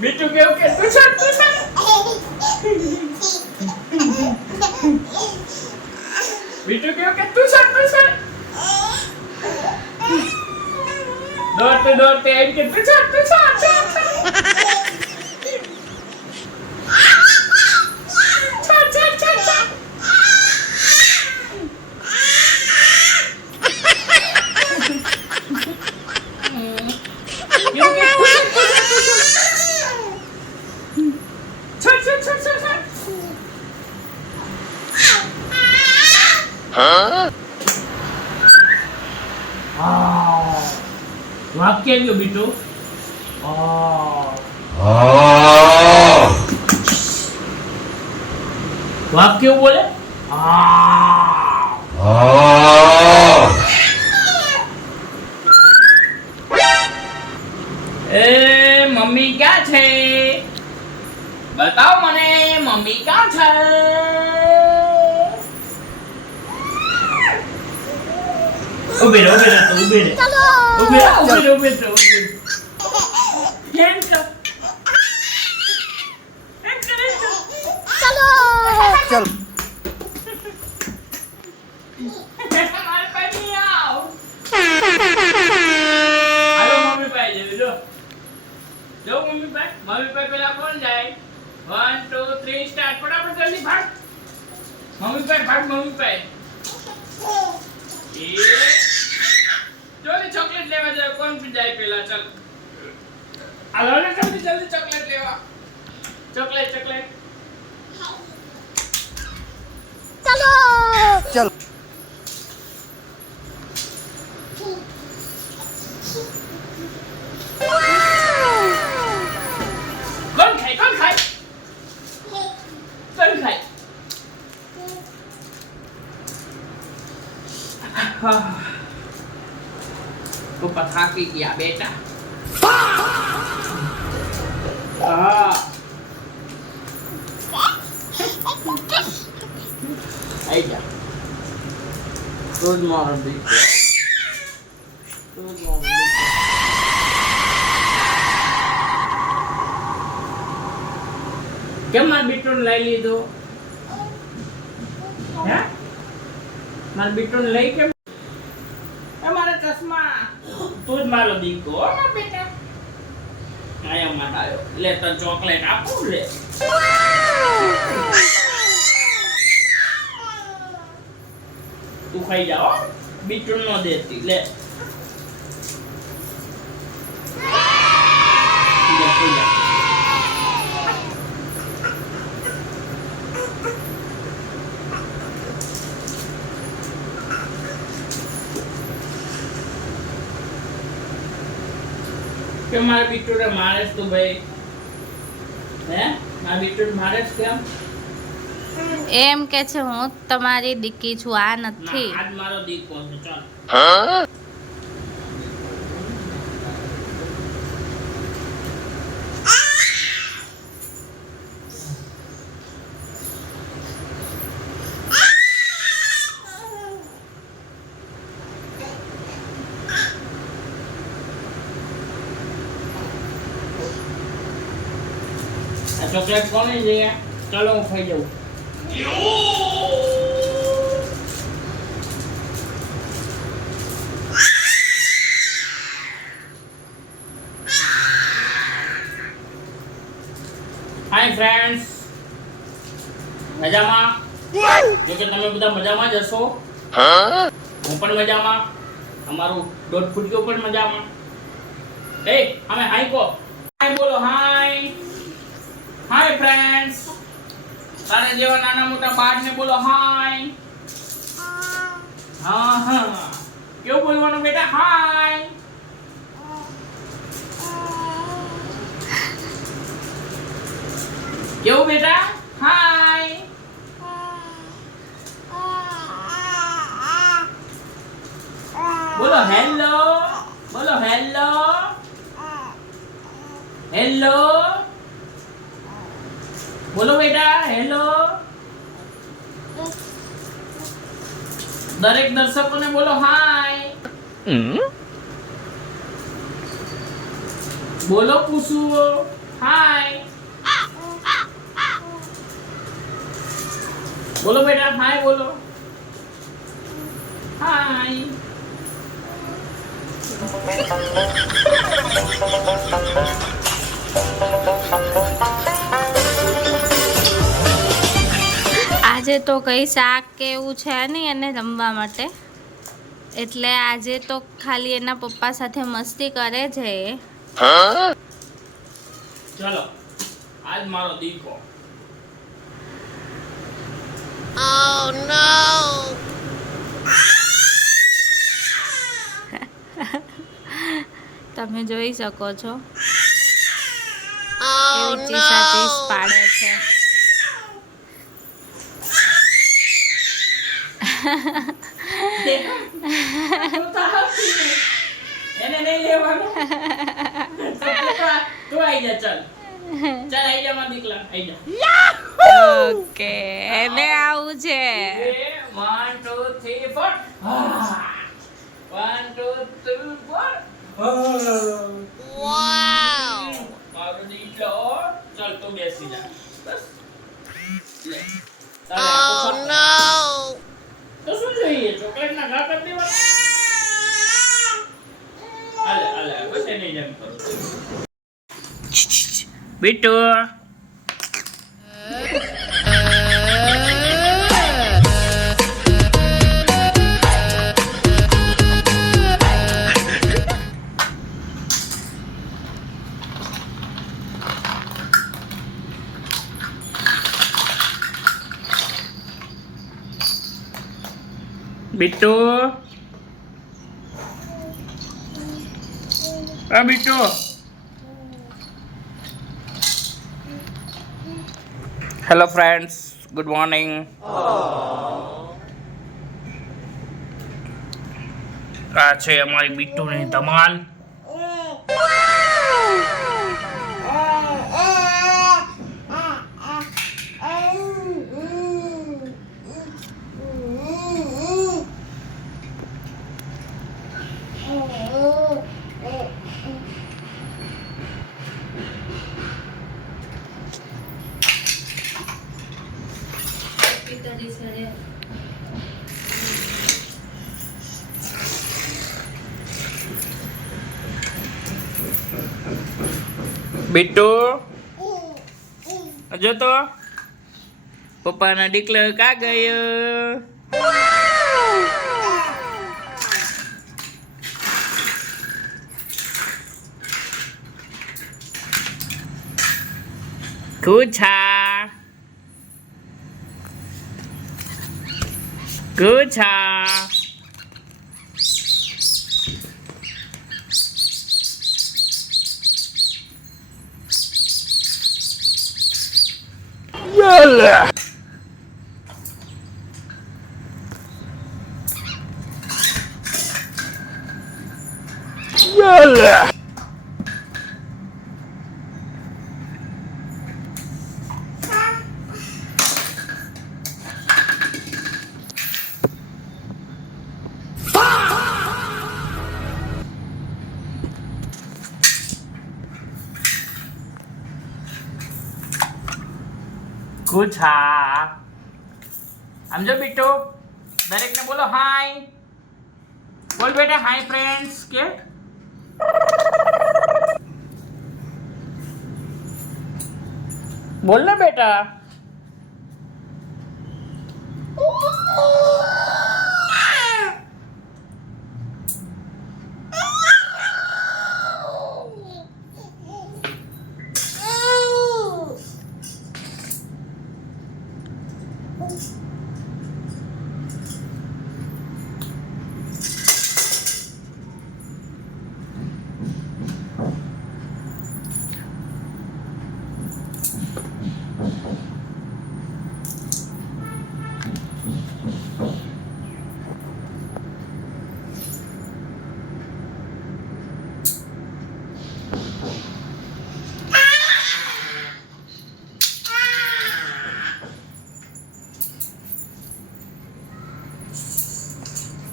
બીટુ કેવું કે તું છોડ બીટુ કેવું કે તું છોડ દોડતે એમ કે તું છોડ વાક્ય ગયો બીટુ વાક્ય બોલે એ મમ્મી ક્યાં છે બતાવ મને મમ્મી ક્યાં છે ઉભે રહે કેમ છો चल મારે પાસે નહીં આવ હાલો મમ્મી પાસે જજો જો મમ્મી પાસે પેલા કોણ જાય 1 2 3 સ્ટાર્ટ ફટાફટ જલ્દી ભાગ મમ્મી પાસે એ જોને ચોકલેટ લેવા જાય કોણ જાય પેલા ચાલ હાલો ને જલ્દી ચોકલેટ લેવા ચોકલેટ चल કોણ ખાય પપ્પા થાકી ગયા બેટા આઈ જા ગુડ મોર્નિંગ કેમ માર બીટુન લઈ લીધો હે માર બીટુન લઈ કેમ મારા ચશ્મા તું જ મારો દીકો ને બેટા આયા માં આવ્યો લે તો ચોકલેટ આપું લે તું ખાઈ જાઓ બીટુન નો દેતી લે કે મારા બીટુને મારેસ તું ભાઈ હે મારા બીટુને મારેસ કેમ એમ કે છે હું તમારી દીકી છું આ નથી આજ મારો દીકો છે ચાલ ચોકલેટ કોને છે ચાલો હું ખાઈ જાઉં હાય ફ્રેન્ડ્સ મજામાં જો કે તમે બધા મજામાં જ હશો હું પણ મજામાં અમારું દોઢ ફૂટકો પણ મજામાં એ અમે હાય કો હાય બોલો હાય હાય ફ્રેન્ડ્સ તારે જેવા નાના મોટા બાળને બોલો હાય હા કેવું બોલવાનું બેટા હાય કેવું બેટા હાય બોલો હેલો હેલો બોલો બેટા હેલો દરેક દર્શકોને બોલો હાય બોલો પૂછુ હાય બોલો બેટા હાય બોલો હાય આજે તો કઈ શાક કે એવું છે નહીં એને રમવા માટે, એટલે આજે તો ખાલી એના પપ્પા સાથે મસ્તી કરે છે એ. ચલો આજ મારો દીકો. Oh no! તમે જોઈ શકો છો કેવી ચીસાચીસ પાડે છે. એને નહીં લેવાનું. તું આઈ જા ચાલ ચાલ આઈ જા માં દીકલા આઈ જા. ઓકે એને આવું છે. 1 2 3 4 1 2 3 4 વાવ મારો દીકલો ચાલ તું બેસી જા બસ લે. Oh no તો શું જોઈએ ચોકલેટ ના ઘા કરી દેવા. આલે આલે બસ એને જેમ કરો Bittu. Bittu Bittu hello friends good morning. આ છે અમારી બિટ્ટુની ધમાલ. बिट्टू जो तो पप्पा ने डिक्लेयर का गयो. Kucha Kucha Yalla Yalla Kucha સમજો બીટુ દરેકને બોલો હાય બોલ બેટા હાય ફ્રેન્ડ્સ કે બોલ ને બેટા.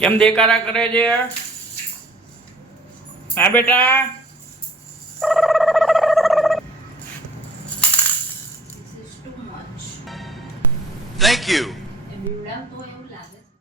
કેમ દેખાડા કરે છે હા બેટા This is too much. Thank you. એ બીવડાવતો હોય